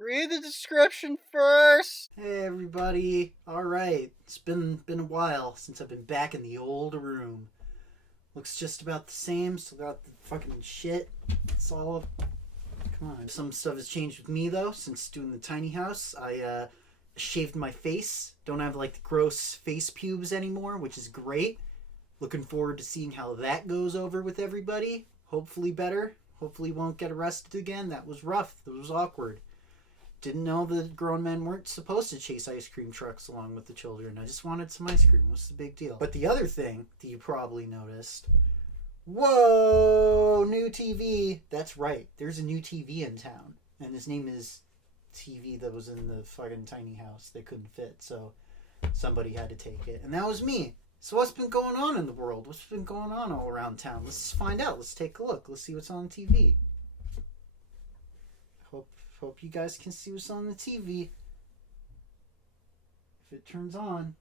Read the description first. Hey everybody. Alright. It's been a while since I've been back in the old room. Looks just about the same, still got the fucking shit. It's all come on. Some stuff has changed with me though, since doing the tiny house. I shaved my face. Don't have like the gross face pubes anymore, which is great. Looking forward to seeing how that goes over with everybody. Hopefully better. Hopefully won't get arrested again. That was rough. That was awkward. Didn't know that grown men weren't supposed to chase ice cream trucks along with the children. I just wanted some ice cream. What's the big deal? But the other thing that you probably noticed, whoa, new TV. That's right. There's a new TV in town. And his name is TV that was in the fucking tiny house. They couldn't fit, so somebody had to take it. And that was me. So what's been going on in the world? What's been going on all around town? Let's find out. Let's take a look. Let's see what's on TV. Hope you guys can see what's on the TV. If it turns on.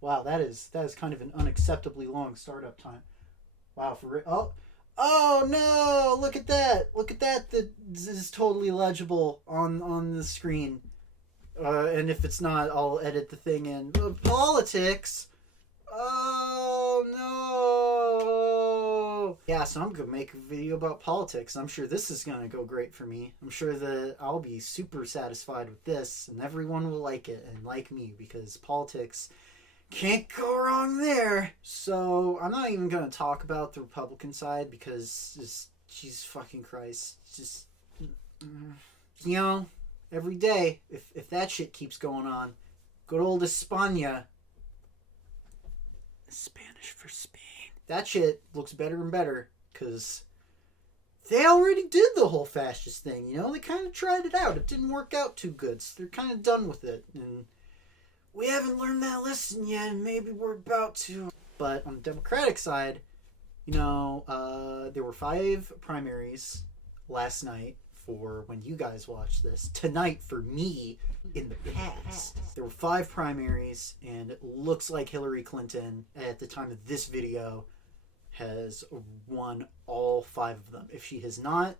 Wow, that is kind of an unacceptably long startup time. Wow, oh no! Look at that! Look at that! That is totally legible on the screen. And if it's not, I'll edit the thing in. Politics. Oh no! Yeah, so I'm gonna make a video about politics. I'm sure this is gonna go great for me. I'm sure that I'll be super satisfied with this, and everyone will like it and like me because politics can't go wrong there. So I'm not even gonna talk about the Republican side because Jesus fucking Christ, just every day if that shit keeps going on, good old España. Spanish for Spain. That shit looks better and better because they already did the whole fascist thing, They kind of tried it out. It didn't work out too good, so they're kind of done with it. And we haven't learned that lesson yet, and maybe we're about to. But on the Democratic side, there were 5 primaries last night for when you guys watch this. Tonight for me in the past. There were 5 primaries, and it looks like Hillary Clinton, at the time of this video, has won all 5 of them. If she has not,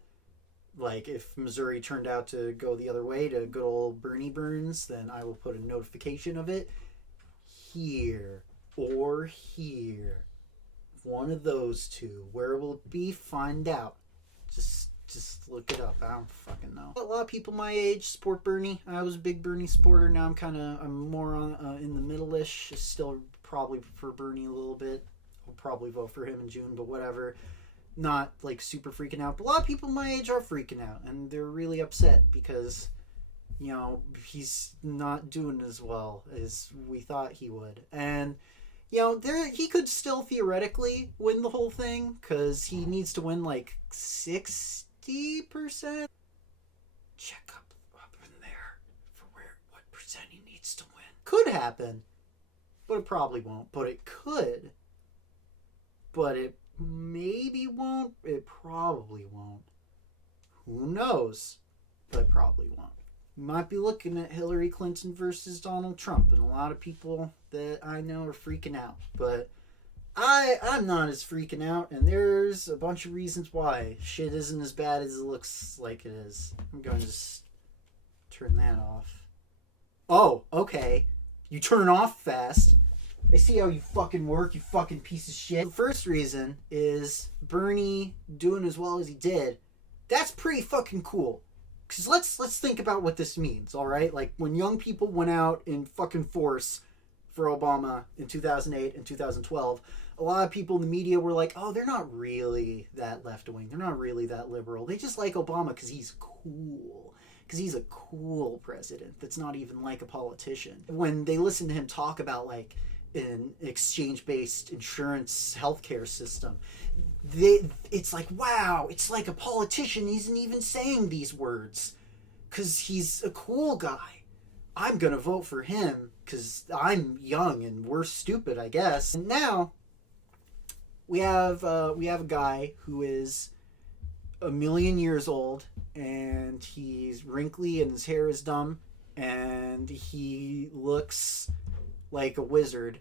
like if Missouri turned out to go the other way to good old Bernie Burns, then I will put a notification of it here or here. One of those two. Where will it be? Find out. Just look it up. I don't fucking know. A lot of people my age support Bernie. I was a big Bernie supporter. Now I'm more on in the middle-ish. Still probably prefer Bernie a little bit. I'll probably vote for him in June, but whatever. Not like super freaking out. But a lot of people my age are freaking out, and they're really upset because, he's not doing as well as we thought he would. And he could still theoretically win the whole thing because he needs to win like 60%. Check up in there for what percent he needs to win. Could happen, but it probably won't. But it could. But it maybe won't. It probably won't. Who knows? But it probably won't. We might be looking at Hillary Clinton versus Donald Trump, and a lot of people that I know are freaking out. But I'm not as freaking out, and there's a bunch of reasons why. Shit isn't as bad as it looks like it is. I'm going to just turn that off. Oh, okay. You turn off fast. I see how you fucking work, you fucking piece of shit. The first reason is Bernie doing as well as he did. That's pretty fucking cool. Because let's think about what this means, alright? Like, when young people went out in fucking force for Obama in 2008 and 2012, a lot of people in the media were like, oh, they're not really that left-wing. They're not really that liberal. They just like Obama because he's cool. Because he's a cool president that's not even like a politician. When they listen to him talk about, like, an exchange-based insurance healthcare system, it's like, wow, it's like a politician isn't even saying these words because he's a cool guy. I'm gonna vote for him because I'm young and we're stupid, I guess. And now we have a guy who is a million years old, and he's wrinkly and his hair is dumb, and he looks like a wizard,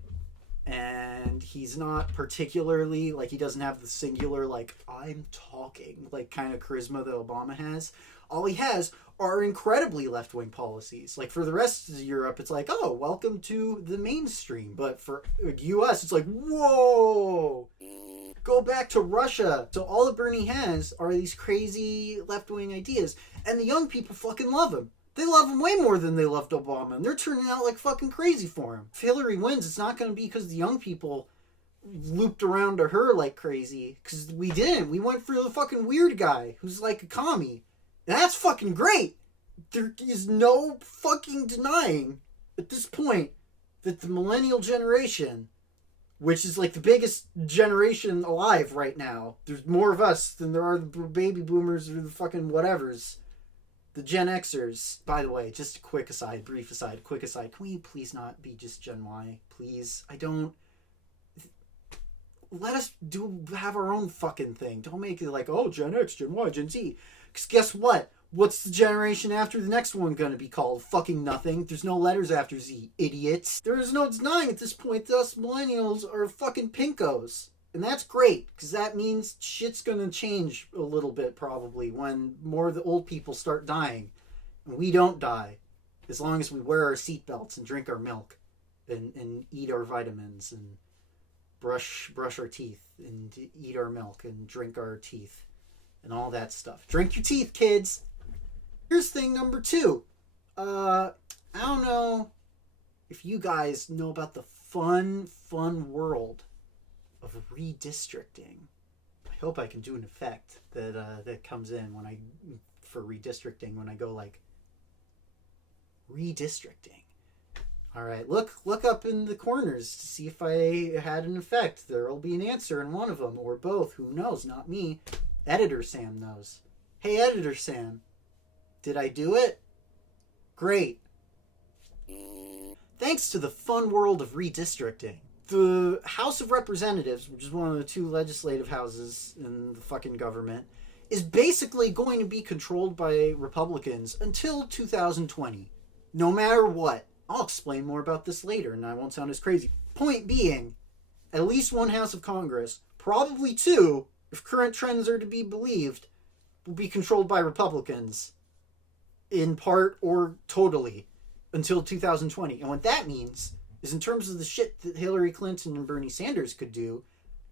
and he's not particularly, like, he doesn't have the singular, like, I'm talking, like, kind of charisma that Obama has. All he has are incredibly left-wing policies. Like, for the rest of Europe, it's like, oh, welcome to the mainstream. But for US, it's like, whoa! Go back to Russia. So all that Bernie has are these crazy left-wing ideas. And the young people fucking love him. They love him way more than they loved Obama. And they're turning out like fucking crazy for him. If Hillary wins, it's not going to be because the young people looped around to her like crazy. Because we didn't. We went for the fucking weird guy who's like a commie. And that's fucking great. There is no fucking denying at this point that the millennial generation, which is like the biggest generation alive right now, there's more of us than there are the baby boomers or the fucking whatevers. The Gen Xers. By the way, just a quick aside, brief aside, quick aside. Can we please not be just Gen Y? Please? Let us have our own fucking thing. Don't make it like, oh, Gen X, Gen Y, Gen Z. Because guess what? What's the generation after the next one going to be called? Fucking nothing. There's no letters after Z, idiots. There is no denying at this point that us millennials are fucking pinkos. And that's great, because that means shit's going to change a little bit probably when more of the old people start dying. And we don't die, as long as we wear our seatbelts and drink our milk and eat our vitamins and brush our teeth and eat our milk and drink our teeth and all that stuff. Drink your teeth, kids! Here's thing number 2. I don't know if you guys know about the fun world of redistricting. I hope I can do an effect that comes in for redistricting when I go like redistricting. All right, look up in the corners to see if I had an effect. There'll be an answer in one of them or both. Who knows? Not me. Editor Sam knows. Hey, Editor Sam, did I do it? Great. Thanks to the fun world of redistricting, the House of Representatives, which is one of the 2 legislative houses in the fucking government, is basically going to be controlled by Republicans until 2020. No matter what. I'll explain more about this later, and I won't sound as crazy. Point being, at least one House of Congress, probably 2, if current trends are to be believed, will be controlled by Republicans, in part or totally, until 2020. And what that means is, in terms of the shit that Hillary Clinton and Bernie Sanders could do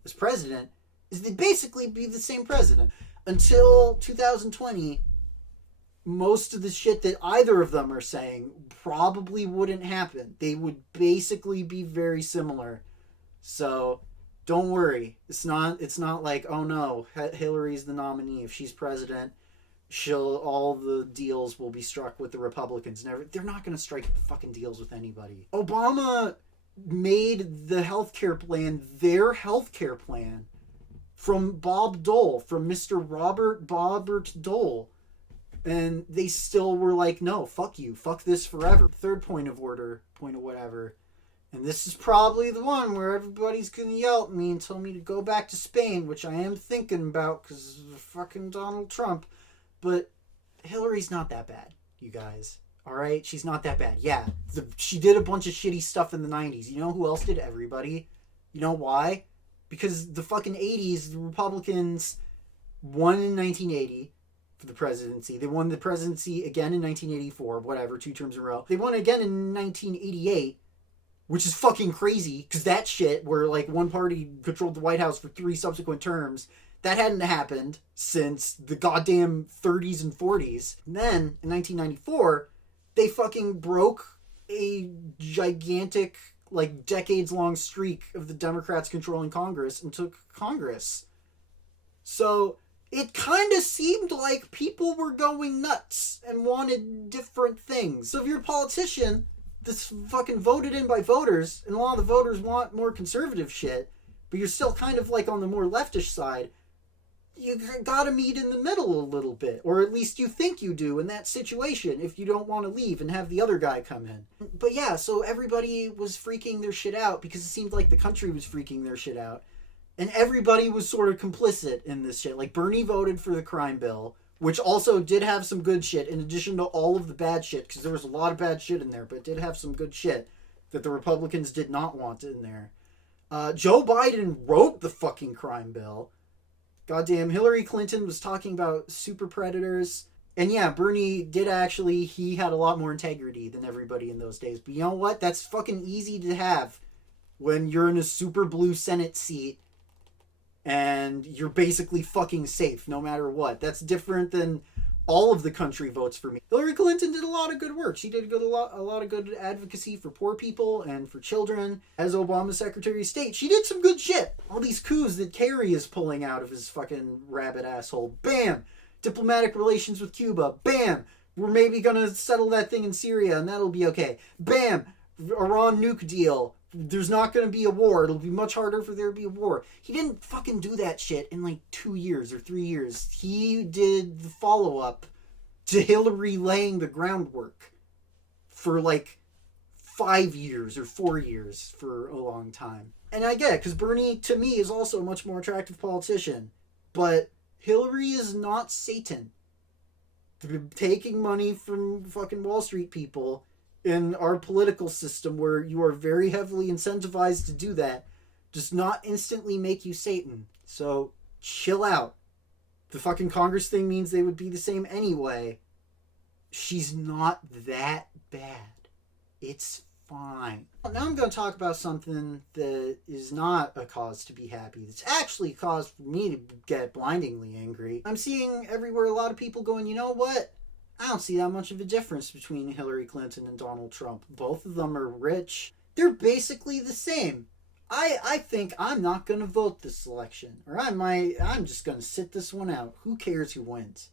as president, is they'd basically be the same president. Until 2020, most of the shit that either of them are saying probably wouldn't happen. They would basically be very similar. So don't worry. It's not like, oh no, Hillary's the nominee. If she's president, all the deals will be struck with the Republicans. They're not going to strike fucking deals with anybody. Obama made the healthcare plan their healthcare plan from Bob Dole, from Mr. Robert Dole. And they still were like, no, fuck you. Fuck this forever. Third point of order, point of whatever. And this is probably the one where everybody's going to yell at me and tell me to go back to Spain, which I am thinking about because of fucking Donald Trump. But Hillary's not that bad, you guys. All right? She's not that bad. Yeah, she did a bunch of shitty stuff in the 90s. You know who else did? Everybody. You know why? Because the fucking 80s, the Republicans won in 1980. For the presidency. They won the presidency again in 1984, whatever, 2 terms in a row. They won again in 1988, which is fucking crazy, because that shit, where like one party controlled the White House for 3 subsequent terms, that hadn't happened since the goddamn 30s and 40s. And then, in 1994, they fucking broke a gigantic, like, decades-long streak of the Democrats controlling Congress and took Congress. So it kind of seemed like people were going nuts and wanted different things. So if you're a politician that's fucking voted in by voters, and a lot of the voters want more conservative shit, but you're still kind of like on the more leftish side, you gotta meet in the middle a little bit. Or at least you think you do in that situation if you don't want to leave and have the other guy come in. But yeah, so everybody was freaking their shit out because it seemed like the country was freaking their shit out. And everybody was sort of complicit in this shit. Like, Bernie voted for the crime bill, which also did have some good shit, in addition to all of the bad shit, because there was a lot of bad shit in there, but it did have some good shit that the Republicans did not want in there. Joe Biden wrote the fucking crime bill. Goddamn, Hillary Clinton was talking about super predators. And yeah, Bernie did actually, he had a lot more integrity than everybody in those days. But you know what? That's fucking easy to have when you're in a super blue Senate seat and you're basically fucking safe no matter what. That's different than all of the country votes for me. Hillary Clinton did a lot of good work. She did a lot of good advocacy for poor people and for children. As Obama's Secretary of State, she did some good shit. All these coups that Kerry is pulling out of his fucking rabbit asshole. Bam! Diplomatic relations with Cuba. Bam! We're maybe gonna settle that thing in Syria and that'll be okay. Bam! Iran nuke deal. There's not going to be a war. It'll be much harder for there to be a war. He didn't fucking do that shit in like 2 years or 3 years. He did the follow-up to Hillary laying the groundwork for like 5 years or 4 years for a long time. And I get it, because Bernie, to me, is also a much more attractive politician. But Hillary is not Satan. Taking money from fucking Wall Street people in our political system, where you are very heavily incentivized to do that, does not instantly make you Satan. So chill out. The fucking Congress thing means they would be the same anyway. She's not that bad. It's fine. Now I'm going to talk about something that is not a cause to be happy. It's actually a cause for me to get blindingly angry. I'm seeing everywhere a lot of people going, you know what? I don't see that much of a difference between Hillary Clinton and Donald Trump. Both of them are rich. They're basically the same. I think I'm not going to vote this election. Or I'm just going to sit this one out. Who cares who wins?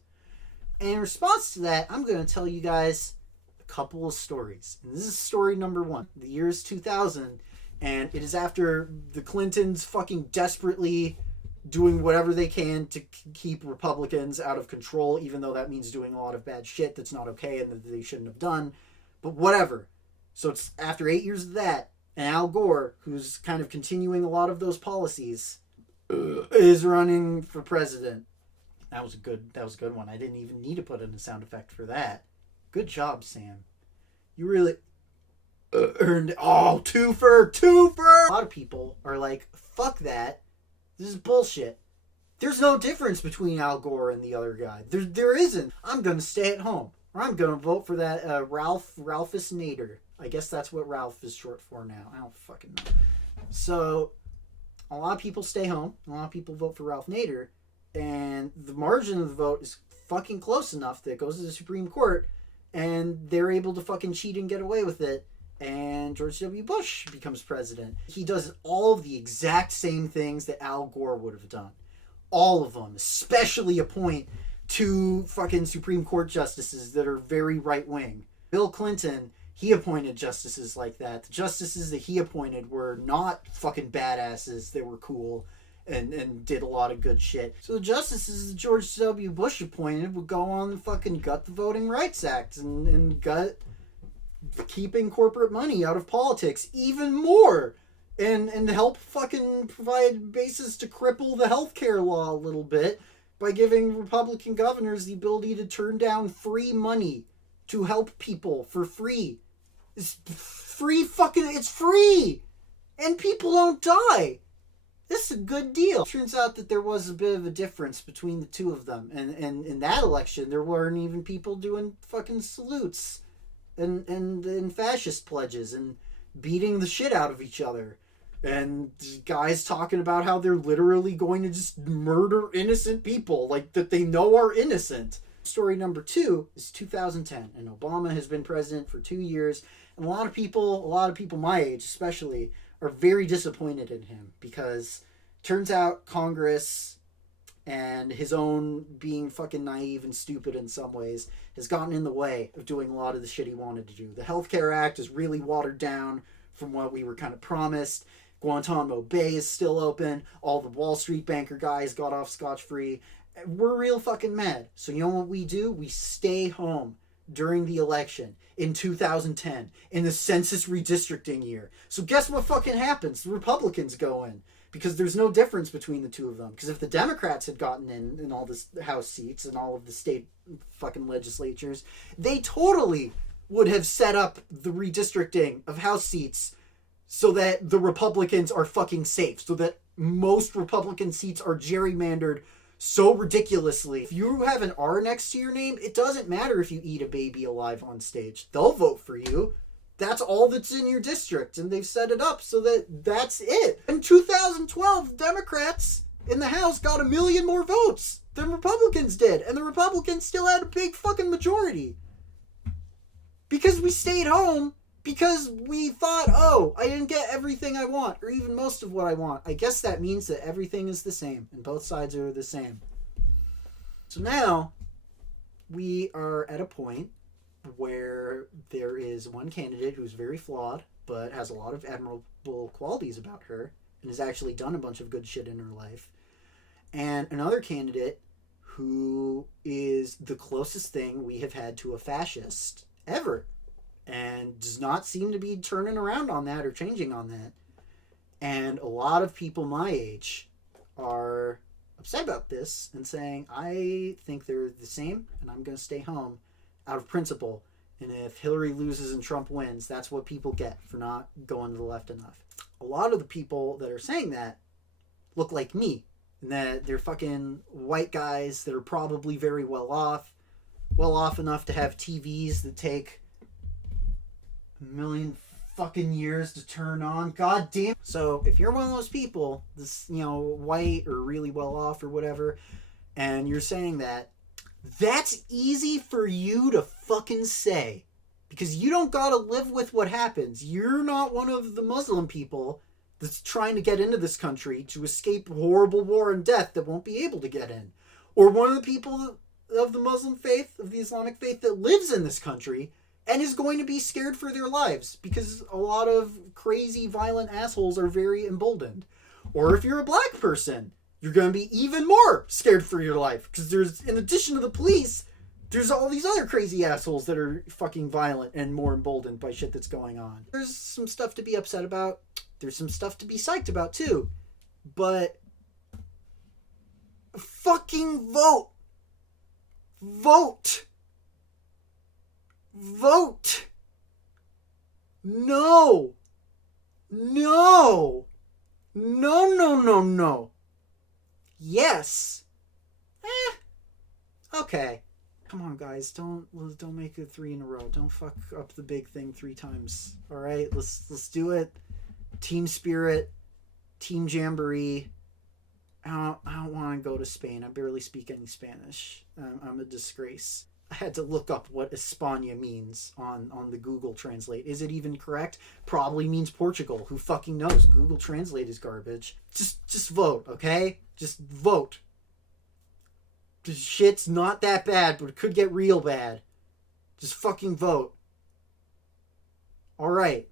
And in response to that, I'm going to tell you guys a couple of stories. And this is story number 1. The year is 2000. And it is after the Clintons fucking desperately doing whatever they can to keep Republicans out of control, even though that means doing a lot of bad shit that's not okay and that they shouldn't have done. But whatever. So it's after 8 years of that, and Al Gore, who's kind of continuing a lot of those policies, is running for president. That was a good one. I didn't even need to put in a sound effect for that. Good job, Sam. You really earned... Oh, twofer! A lot of people are like, fuck that. This is bullshit. There's no difference between Al Gore and the other guy. There isn't. I'm going to stay at home. Or I'm going to vote for that Ralphus Nader. I guess that's what Ralph is short for now. I don't fucking know. So, a lot of people stay home. A lot of people vote for Ralph Nader. And the margin of the vote is fucking close enough that it goes to the Supreme Court. And they're able to fucking cheat and get away with it. And George W. Bush becomes president. He does all of the exact same things that Al Gore would have done. All of them. Especially appoint 2 fucking Supreme Court justices that are very right-wing. Bill Clinton, he appointed justices like that. The justices that he appointed were not fucking badasses. They were cool and did a lot of good shit. So the justices that George W. Bush appointed would go on and fucking gut the Voting Rights Act and gut keeping corporate money out of politics even more, and help fucking provide basis to cripple the healthcare law a little bit by giving Republican governors the ability to turn down free money to help people for free. It's free! And people don't die! This is a good deal. Turns out that there was a bit of a difference between the two of them, and in that election there weren't even people doing fucking salutes and fascist pledges and beating the shit out of each other, and guys talking about how they're literally going to just murder innocent people, like that they know are innocent. Story number 2 is 2010, and Obama has been president for 2 years, and a lot of people my age especially are very disappointed in him, because turns out Congress and his own being fucking naive and stupid in some ways has gotten in the way of doing a lot of the shit he wanted to do. The Healthcare Act is really watered down from what we were kind of promised. Guantanamo Bay is still open. All the Wall Street banker guys got off scotch-free. We're real fucking mad. So you know what we do? We stay home during the election in 2010, in the census redistricting year. So guess what fucking happens? The Republicans go in. Because there's no difference between the two of them. Because if the Democrats had gotten in all the House seats and all of the state fucking legislatures, they totally would have set up the redistricting of House seats so that the Republicans are fucking safe. So that most Republican seats are gerrymandered so ridiculously. If you have an R next to your name, it doesn't matter if you eat a baby alive on stage. They'll vote for you. That's all that's in your district, and they've set it up so that that's it. In 2012, Democrats in the House got 1 million more votes than Republicans did, and the Republicans still had a big fucking majority. Because we stayed home, because we thought, oh, I didn't get everything I want, or even most of what I want. I guess that means that everything is the same, and both sides are the same. So now, we are at a point where there is one candidate who's very flawed, but has a lot of admirable qualities about her, and has actually done a bunch of good shit in her life. And another candidate who is the closest thing we have had to a fascist ever, and does not seem to be turning around on that or changing on that. And a lot of people my age are upset about this and saying, I think they're the same, and I'm going to stay home out of principle. And if Hillary loses and Trump wins, that's what people get for not going to the left enough. A lot of the people that are saying that look like me, and that they're fucking white guys that are probably very well off enough to have TVs that take 1 million fucking years to turn on. God damn. So if you're one of those people, this, white or really well off or whatever, and you're saying that, that's easy for you to fucking say. Because you don't gotta live with what happens. You're not one of the Muslim people that's trying to get into this country to escape horrible war and death that won't be able to get in. Or one of the people of the Muslim faith, of the Islamic faith, that lives in this country and is going to be scared for their lives because a lot of crazy, violent assholes are very emboldened. Or if you're a black person, you're going to be even more scared for your life because there's, in addition to the police, there's all these other crazy assholes that are fucking violent and more emboldened by shit that's going on. There's some stuff to be upset about. There's some stuff to be psyched about too. But fucking vote. Vote. Vote. No. No. No, no, no, no. Yes. Okay. Come on, guys. Don't make it 3 in a row. Don't fuck up the big thing 3 times. All right, let's do it. Team spirit, team jamboree. I don't want to go to Spain. I barely speak any Spanish. I'm a disgrace. I had to look up what España means on the Google Translate. Is it even correct? Probably means Portugal. Who fucking knows? Google Translate is garbage. Just vote, okay? Just vote. This shit's not that bad, but it could get real bad. Just fucking vote. Alright.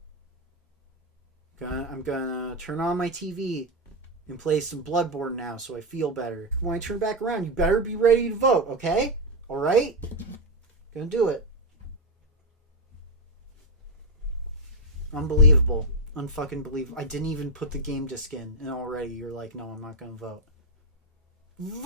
I'm gonna turn on my TV and play some Bloodborne now so I feel better. When I turn back around, you better be ready to vote, okay? Alright? Gonna do it. Unbelievable. Unfucking believable. I didn't even put the game disc in, and already you're like, no, I'm not gonna vote. Vote!